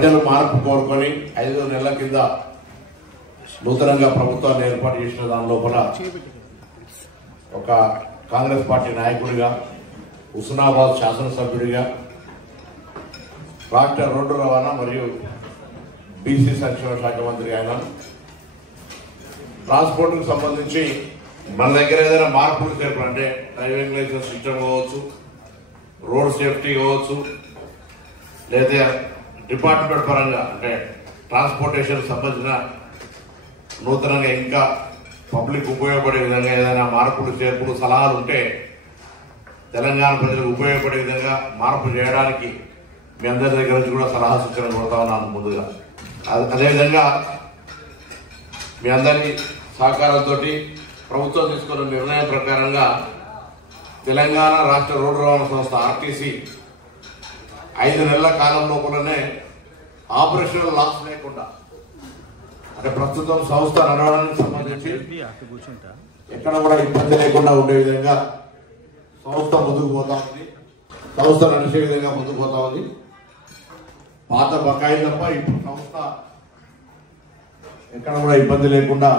ప్రజలు మార్పు కోరుకొని 5 నెలల కింద నూతనంగా ప్రభుత్వాన్ని ఏర్పాటు చేసిన దాని లోపల ఒక కాంగ్రెస్ పార్టీ నాయకుడిగా, హుస్నాబాద్ శాసనసభ్యుడిగా, రాష్ట్ర రోడ్డు రవాణా మరియు బీసీ సంక్షేమ శాఖ మంత్రి అయిన ట్రాన్స్పోర్ట్కు సంబంధించి మన దగ్గర ఏదైనా మార్పులు చేపలు అంటే డ్రైవింగ్ లైసెన్స్ సిస్టమ్ కావచ్చు, రోడ్ సేఫ్టీ కావచ్చు, లేదా డిపార్ట్మెంట్ పరంగా అంటే ట్రాన్స్పోర్టేషన్ సంబంధించిన నూతనంగా ఇంకా పబ్లిక్ ఉపయోగపడే విధంగా ఏదైనా మార్పులు చేర్పులు సలహాలు ఉంటే తెలంగాణ ప్రజలకు ఉపయోగపడే విధంగా మార్పు చేయడానికి మీ అందరి దగ్గర నుంచి కూడా సలహా సూచన కొడతా ఉన్నాను ముందుగా. అదేవిధంగా మీ అందరి సహకారంతో ప్రభుత్వం తీసుకున్న నిర్ణయం ప్రకారంగా తెలంగాణ రాష్ట్ర రోడ్డు రవాణా సంస్థ ఆర్టీసీ 5 నెలల కాలం లోపలనే ఆపరేషనల్ లాస్ లేకుండా అంటే ప్రస్తుతం సంస్థ నడవడానికి సంబంధించి ఎక్కడ కూడా ఇబ్బంది లేకుండా ఉండే విధంగా సంస్థ ముందుకు పోతా ఉంది. సంస్థ నడిచే విధంగా ముందుకు పోతా ఉంది. పాత బకాయి తప్ప ఇప్పుడు సంస్థ ఎక్కడ కూడా ఇబ్బంది లేకుండా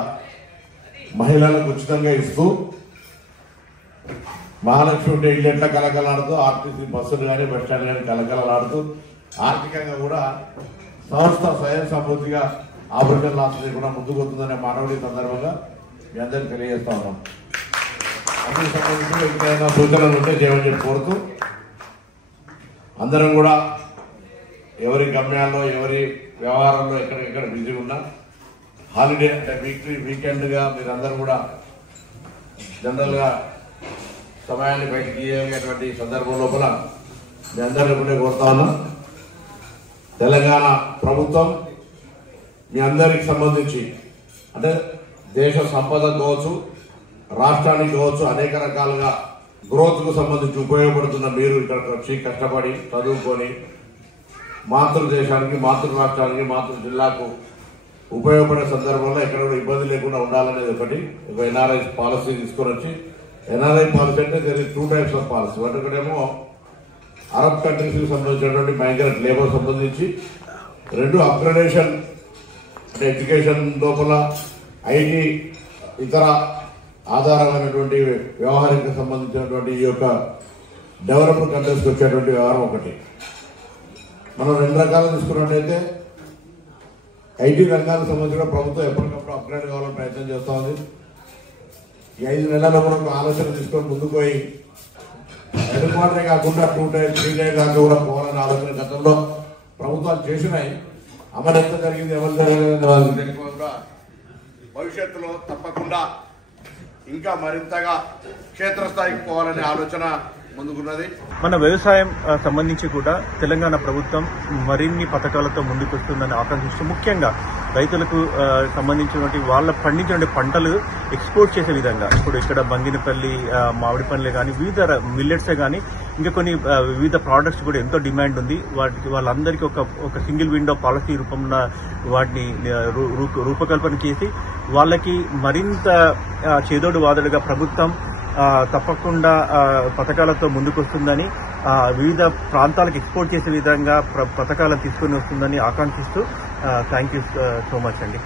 మహిళలకు ఉచితంగా ఇస్తూ మహాలక్ష్మి ఉంటే ఇల్లు ఎట్లా కలకలాడుతూ ఆర్టీసీ బస్సులు కానీ బస్ స్టాండ్ కానీ కలకలాడుతూ ఆర్థికంగా కూడా సంస్థ స్వయం సమృద్ధిగా ఆపరేషన్ లాస్ లేకుండా ముందుకు వస్తుందనే మానవుడి సందర్భంగా మీ అందరికీ తెలియజేస్తా ఉన్నాం. అందుకు సంబంధించి ఇంకేమైనా సూచనలు ఉంటే చేయమని చెప్పి కోరుతూ అందరం కూడా ఎవరి గమ్యాల్లో ఎవరి వ్యవహారంలో ఎక్కడికెక్కడ బిజీ ఉన్నా హాలిడే అంటే వీకెండ్గా మీరందరూ కూడా జనరల్గా సమయాన్ని బయటికి ఇయ్యేటువంటి సందర్భం లోపల మీ అందరినీ కూడా కోరుతా ఉన్నా. తెలంగాణ ప్రభుత్వం మీ అందరికి సంబంధించి అంటే దేశ సంపద కావచ్చు, రాష్ట్రానికి కావచ్చు, అనేక రకాలుగా గ్రోత్కు సంబంధించి ఉపయోగపడుతున్న మీరు ఇక్కడికి వచ్చి కష్టపడి చదువుకొని మాతృదేశానికి, మాతృ రాష్ట్రానికి, మాతృ జిల్లాకు ఉపయోగపడే సందర్భంలో ఎక్కడ కూడా ఇబ్బంది లేకుండా ఉండాలనేది ఒకటి. ఒక ఎన్ఆర్ఐ పాలసీ తీసుకొని వచ్చి, ఎన్ఆర్ఐ పాలసీ అంటే there is 2 types of policy. ఒకటేమో అరబ్ కంట్రీస్కి సంబంధించినటువంటి మైగ్రెంట్ లేబర్ సంబంధించి, 2 అప్గ్రేడేషన్ అంటే ఎడ్యుకేషన్ లోపల ఐటీ ఇతర ఆధారమైనటువంటి వ్యవహారానికి సంబంధించినటువంటి ఈ యొక్క డెవలప్డ్ కంట్రీస్కి వచ్చేటువంటి వ్యవహారం ఒకటి. మనం 2 రకాలు తీసుకున్నట్టయితే ఐటీ రంగానికి సంబంధించిన ప్రభుత్వం ఎప్పటికప్పుడు అప్గ్రేడ్ కావాలని ప్రయత్నం చేస్తూ ఉంది. ఈ 5 నెలల్లో మనం ఆలోచన తీసుకొని ముందుకు పోయి హెడ్ క్వార్టరే కాకుండా 2 టైర్ 3 టైర్ దాకా కూడా పోవాలని ఆలోచన గతంలో ప్రభుత్వాలు చేసినాయి. అమలు ఎంత జరిగింది, ఎవరు జరిగింది కూడా భవిష్యత్తులో తప్పకుండా ఇంకా మరింతగా క్షేత్రస్థాయికి పోవాలనే ఆలోచన ముందుకున్నది. మన వ్యవసాయం సంబంధించి కూడా తెలంగాణ ప్రభుత్వం మరిన్ని పథకాలతో ముందుకు వస్తుందని ఆకాంక్షిస్తూ ముఖ్యంగా రైతులకు సంబంధించినటువంటి వాళ్ళ పండించిన పంటలు ఎక్స్పోర్ట్ చేసే విధంగా ఇప్పుడు ఇక్కడ బంగినపల్లి, మామిడిపల్లి కానీ వివిధ మిల్లెట్సే కానీ ఇంకా కొన్ని వివిధ ప్రోడక్ట్స్ కూడా ఎంతో డిమాండ్ ఉంది. వాటికి వాళ్ళందరికీ ఒక సింగిల్ విండో పాలసీ రూపంలో వాటిని రూపకల్పన చేసి వాళ్ళకి మరింత చేదోడు వాదడుగా ప్రభుత్వం తప్పకుండా పథకాలతో ముందుకొస్తుందని, వివిధ ప్రాంతాలకు ఎక్స్పోర్ట్ చేసే విధంగా పథకాలను తీసుకుని వస్తుందని ఆకాంక్షిస్తూ థ్యాంక్ యూ సో మచ్ అండి.